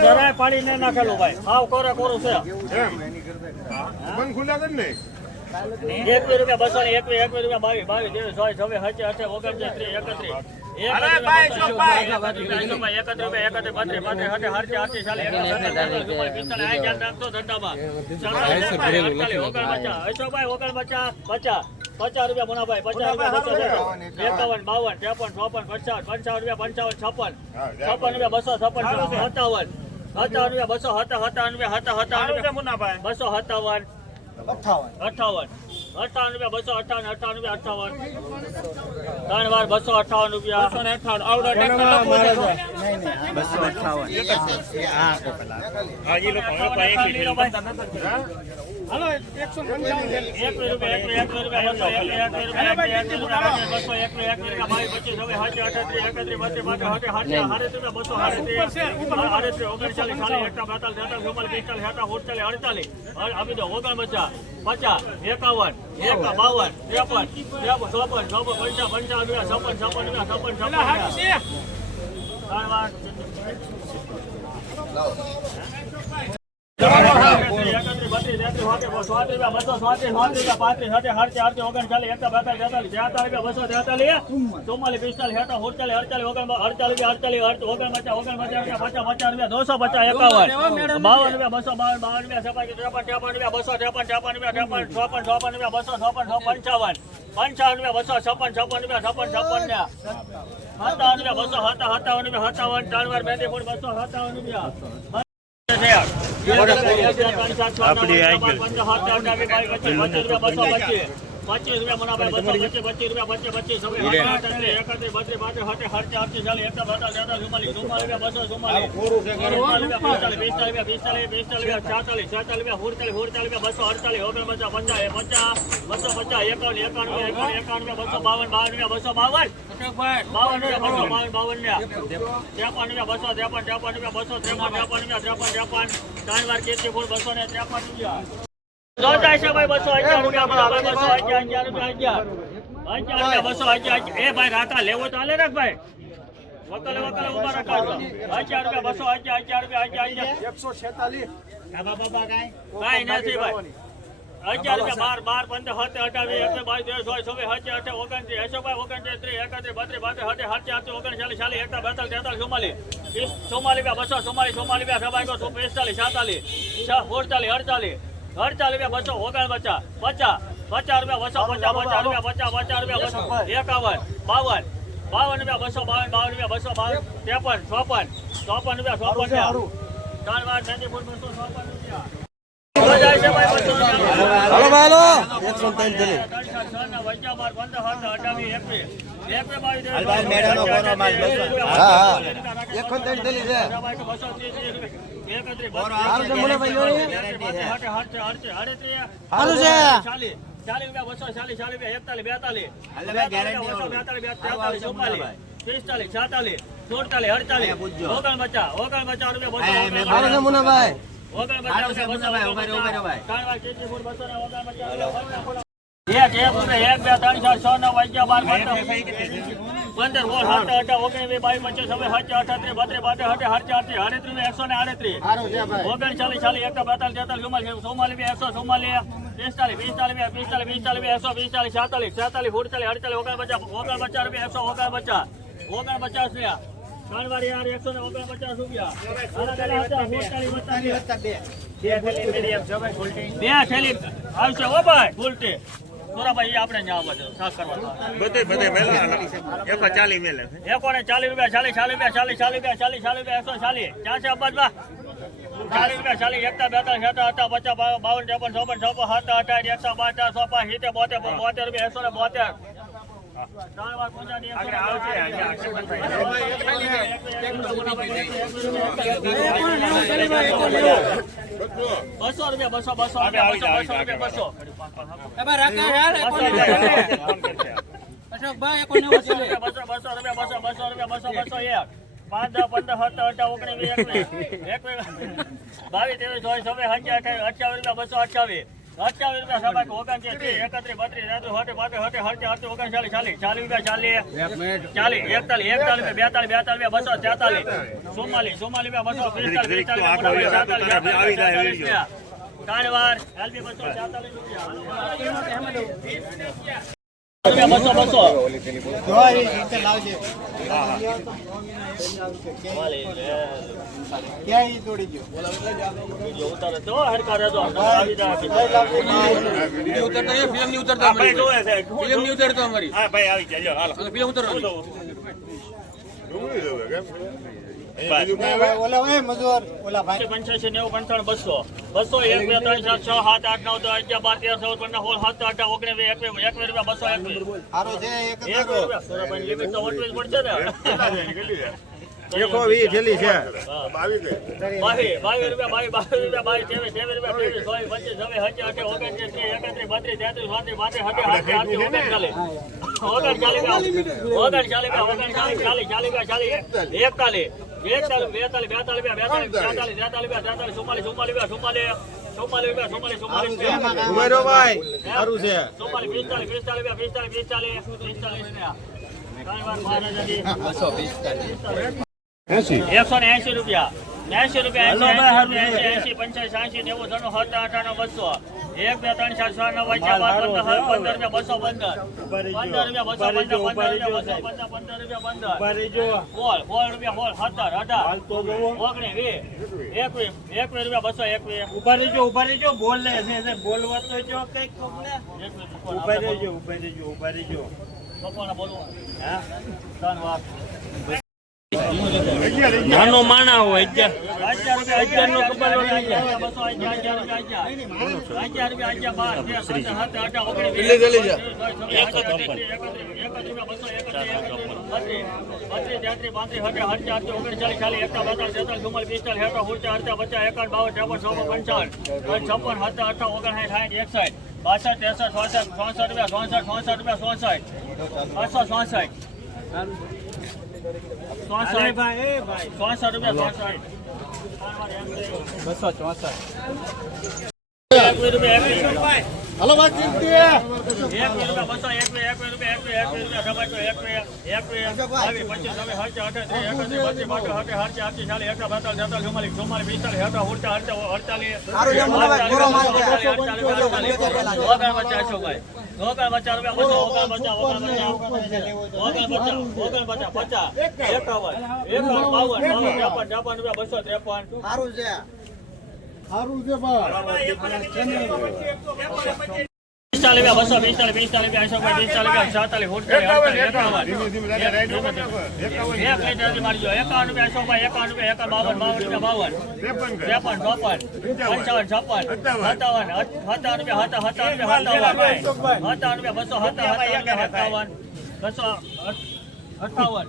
જરાય પાડી ન નાખેલું ભાઈ હાવ કોરે કોરું છે બંધ ખુલ્લા કર ને એકવીસ રૂપિયા બસો ને એકવીસ એકવીસ રૂપિયા બાવીસ બાવીસ ત્રેવીસ ચોવીસ છવ્વીસ સત્તર અઠે ઓગણત્રીસ ત્રીસ એકત્રીસ પચાસ રૂપિયા મુનાભાઈ પચાસ રૂપિયા એકાવન બાવન ત્રેપન ચોપન પચાસ પંચાવન રૂપિયા પંચાવન છપ્પન. છપ્પન રૂપિયા બસો છપ્પન સત્તાવન. સત્તાવન રૂપિયા બસો સત્તા સત્તાવન રૂપિયા સત્તા સત્તાવન રૂપિયા. બસો સત્તાવન. અઠાવન. અઠાવન. રૂપિયા બસો અઠાવન અઠાવન રૂપિયા અઠાવન. ત્રણ વાર બસો અઠાવન રૂપિયા. બસો અઠાવન. આવડો હાલો એકસો એક રૂપિયા પચાસ એકાવન એક બાવન ત્રેપન એક ચોપન ચોપન પંચાવન. પંચાવન રૂપિયા છપ્પન છપ્પન હાજર અઠત્રીસ એકત્રીસ બત્રીસ બાટે હાટે હાટે હાડત્રીસ રૂપિયા બસો હાડત્રીસ હાડત્રીસ ઓગણચાલીસ ચાલીસ એકાવન એક બાવન ત્રેપન ત્રેપન ચોપન ચોપન પંચાવન રૂપિયા બસો રૂપિયા છપ્પન ત્રણ વાર પંચાવન રૂપિયા બસો છપ્પન છપ્પન રૂપિયા છપ્પન છપ્પન ને સત્તાવન રૂપિયા બસો સત્તા સત્તાવન રૂપિયા સત્તાવન ત્રણ વાર બે બસો સત્તાવન રૂપિયા પચીસ રૂપિયા મનાભાઈ બસો પચીસ રૂપિયા પચીસ પચીસ એકત્રીસ બત્રીસ પાંત્રીસ હટે હરચે હરચે ચાલી એકતા બતા તેતા ચુમ્માલીસ ચુમ્માલીસ રૂપિયા બસો ચુમ્માલીસ પિસ્તાલીસ રૂપિયા પિસ્તાલીસ પિસ્તાલીસ રૂપિયા છાતાલીસ છાતાલીસ રૂપિયા હુડતાલીસ હુડતાલીસ રૂપિયા બસો અડતાલીસ ઓગણ પચાસ પંચાસ પચાસ બસો પચાસ એકાવન એકાવન એકાવન એકાવન રૂપિયા બસો બાવન બાવન રૂપિયા બસો બાવન બાવન રૂપિયા બસો બાવન બાવન ને ત્રેપન રૂપિયા બસો ત્રેપન ત્રેપન રૂપિયા બસો ત્રેપન ત્રેપન રૂપિયા ત્રેપન ત્રેપન ત્રણ વાર કેસી ફૂટ બસો ને ત્રેપન રૂપિયા. ભાઈ બસો અગિયાર રૂપિયા બસો અગિયાર અગિયાર રૂપિયા અગિયાર. અગિયાર બસો અગિયાર. એ ભાઈ રાતા લેવો તો હાલે ને ભાઈ. વકલે વકલે ઊભા અગિયાર રૂપિયા બસો અગિયાર અગિયાર રૂપિયા અગિયાર. એકસો છેતાલીસ. કાંઈ નથી ભાઈ. અગિયાર રૂપિયા બાર બાર પંદર સત્તર અઢાવી એકસો બાવીસ ત્રેવીસ ચોવીસ છવ્વીસ સત્તર અઠે ઓગણત્રીસ એસો ભાઈ ઓગણત્રીસ ત્રીસ એકત્રીસ બત્રીસ બાત્રીસ સત્તર સત્તર આઠ ઓગણચાલીસ ચાલીસ એકતા બેતાલીસ તેતાલીસ ચુમ્માલીસ. ચુમ્માલીસ રૂપિયા બસો ચુમ્માલીસ ચુમ્માલીસ રૂપિયા ફેબાઈ પિસ્તાલીસ સાતાલીસ છ અડતાલીસ અડતાલીસ અડતાલીસ રૂપિયા બસો ઓગણ પચાસ પચાસ પચાસ રૂપિયા બસો પચાસ પચાસ રૂપિયા પચાસ પચાસ રૂપિયા બસો એકાવન બાવન બાવન રૂપિયા બસો બાવન બાવન રૂપિયા બસો બાવન ત્રેપન ચોપન ચોપન રૂપિયા ચોપન ત્રણ વાર બસો ચોપન રૂપિયા. હાલો હાલો એકસો ત્રણ થેલી હા. ચાલીસ બસો ચાલીસ ચાલીસ રૂપિયા એકતાલીસ બેતાલીસ બેતાલીસ છાતાલીસ સુડતાલીસ અડતાલીસ ઓગણ પચાસ ઓગણ પચાસ રૂપિયા બસો ઓગણ પચાસ ઓગણ પચાસ. એક એક રૂપિયા એક બે ત્રણ ચાર છ નવ અગિયાર બાર પંદર પચીસ આડત્રીસ એકસો ને આડત્રીસ ઓગણચાલીસ ચાલીસ એકસો બેતાલીસ તેતાલીસ ચુમ્માલીસ એકસો ચુમ્માલીસ પિસ્તાલીસ પિસ્તાલીસ પિસ્તાલીસ પિસ્તાલીસ એકસો ઓગણપચાસ ઓગણપચાસ રૂપિયા વાર યાર એકસો ને ઓગણપચાસ રૂપિયા. બે. થેલી આવશે હો ભાઈ ઉલટી સોરાભાઈ આપણે ન્યા બધો સાફ કરવાનો બધે બધે મેલા એકસો ચાલીસ મેલે એકોને ચાલીસ રૂપિયા ચાલીસ ચાલીસ રૂપિયા ચાલીસ ચાલીસ રૂપિયા ચાલીસ ચાલીસ રૂપિયા એકસો ચાલીસ. ક્યાં છે ચાલીસ રૂપિયા ચાલીસ એકતા બેતાલીસ હતા હતા પચાસ બાવન ચોપન ચોપન ચોપન સાત અઠાવીસ એકસો બાર સોપા સિત્તેર બોતેર બોતેર રૂપિયા એકસો ને બોતેર. બસો રૂપિયા બસો બસો રૂપિયા પાંચ દસ પંદર સત્તર અઢાર ઓગણીસ બાવીસ, ત્રેવીસ, ચોવીસ, છવ્વીસ અઠ્યાવીસ રૂપિયા બસો અઠ્યાવીસ. અઠ્યાવીસ રૂપિયા સભા ઓગણત્રીસ ત્રીસ એકત્રીસ બત્રીસ તેત્રીસ હોતે બોતેર હોતે હરચે હરચે ઓગણચાલીસ ચાલીસ ચાલીસ રૂપિયા ચાલીસ. ચાલીસ એકતાલીસ એકતાલીસ બેતાલીસ બેતાલીસ બસો તેતાલીસ. ચુમ્માલીસ ચુમ્માલીસ રૂપિયા બસો પિસ્તાલીસ પિસ્તાલીસ રૂપિયા છેતાલીસ છેતાલીસ રૂપિયા. ત્રણ વાર એલબી બસો છેતાલીસ રૂપિયા. બસો બસો ઉતરતો તો હરકા રહેજો આવી જાય હા, ભાઈ જોવે છે. ભાઈ? જોવે, કેમ? બસ. પંચ્યાસી નેવું પંચાવન બસો. બસો એક બે ત્રણ ચાર છ સાત આઠ નવ દસ અગિયાર બાર તેર ચૌદ પંદર સોળ સત્તર અઢાર ઓગણીસ વીસ એકવીસ એકવીસ રૂપિયા બસો એકવીસ. એક રૂપિયા. લિમિટ તો ઓટવીસ પડશે ને. છે? બેતાલીસ બેતાલીસ બેતાલીસ તેતાલીસ તેતાલીસ તેતાલીસ ચુમ્માલીસ ચુમ્માલીસ ચુમ્માલીસ ચુમ્માલીસ ચુમ્માલીસ ચુમ્માલીસ ઉમેરો ભાઈ. સારું છે. ચુમ્માલીસ પિસ્તાલીસ પિસ્તાલીસ મહારાજાજી. એકસો ને એસી રૂપિયા. એસી રૂપિયા એસી એસી એસી પંચાસી સાસી નેવું ત્રણ સત્તર અઠાણું બસો. એક બે ત્રણ ચાર છ નવ ચાર પંદર પંદર રૂપિયા બસો પંદર. પંદર રૂપિયા બસો પંદર પંદર રૂપિયા બસો પંદર રૂપિયા પંદર. બોલ બોલ રૂપિયા બોલ સત્તર અઢાર. ઓગણી વીસ. એકવીસ એકવીસ રૂપિયા બસો એકવીસ. ઊભા રહીજો ઊભા રહીજો બોલ બોલવા તો જો કંઈક ઊભા રહીજો ઊભા રહીજો ઊભા રહીજો બોલવું. ત્રણ વાર નાનો માણા હોય છપ્પન અગિયાર રૂપિયા અગિયાર નો કપાલો અગિયાર બસો અગિયાર અગિયાર રૂપિયા અગિયાર અગિયાર રૂપિયા અગિયાર બાર તેર પંદર સત્તર અઢાર ઓગણીસ વીસ બાસઠ ત્રેસઠ ચોસઠ ચોસઠ રૂપિયા ચોસઠ ચોસઠ રૂપિયા ચોસઠ બસો ચોસઠ ચોસઠ ભાઈ રૂપિયા બસો ચોસઠ એકવીસ રૂપિયા બસો એકવીસ રૂપિયા એકવીસ એકવીસ રૂપિયા ટમાટો એકવીસ એકવીસ. બાવીસ પચીસ છવ્વીસ હરચે અઠાત્રીસ એકત્રીસ બત્રીસ બાટો હરચે હરચે આઠી ચાલીસ એકતા બેતાલીસ તેતાલીસ ચુમ્માલીસ ચુમ્માલીસ પિસ્તાલીસ હેઠા ઉડતા હરચે અડતાલીસ અશોકભાઈ ઓગણ પચાસ રૂપિયા બસો ઓગણ પચાસ ઓગણ પચાસ ઓગણ બચા ઓગણ પચાસ પચાસ એકાવન એકાવન બાવન ત્રેપન ત્રેપન રૂપિયા બસો ત્રેપન. સારું છે. સારું છે ભાઈ રૂપિયા બસો પિસ્તાલીસ પિસ્તાલીસ રૂપિયા પિસ્તાલીસ રૂપિયા સાતાલીસ એકાવન, અડતાલીસ એકાવન. એકાવન. એકાવન. એકાવન રૂપિયા અશોકભાઈ એકાવન રૂપિયા એકાવન બાવન બાવન રૂપિયા બાવન ત્રેપન. એકાવન ચોપન પંચાવન છપ્પન સત્તાવન સત્તાવન રૂપિયા હતા સત્તાવન રૂપિયા સત્તાવન રૂપિયા બસો સત્તાવન સત્તાવન બસો અઠાવન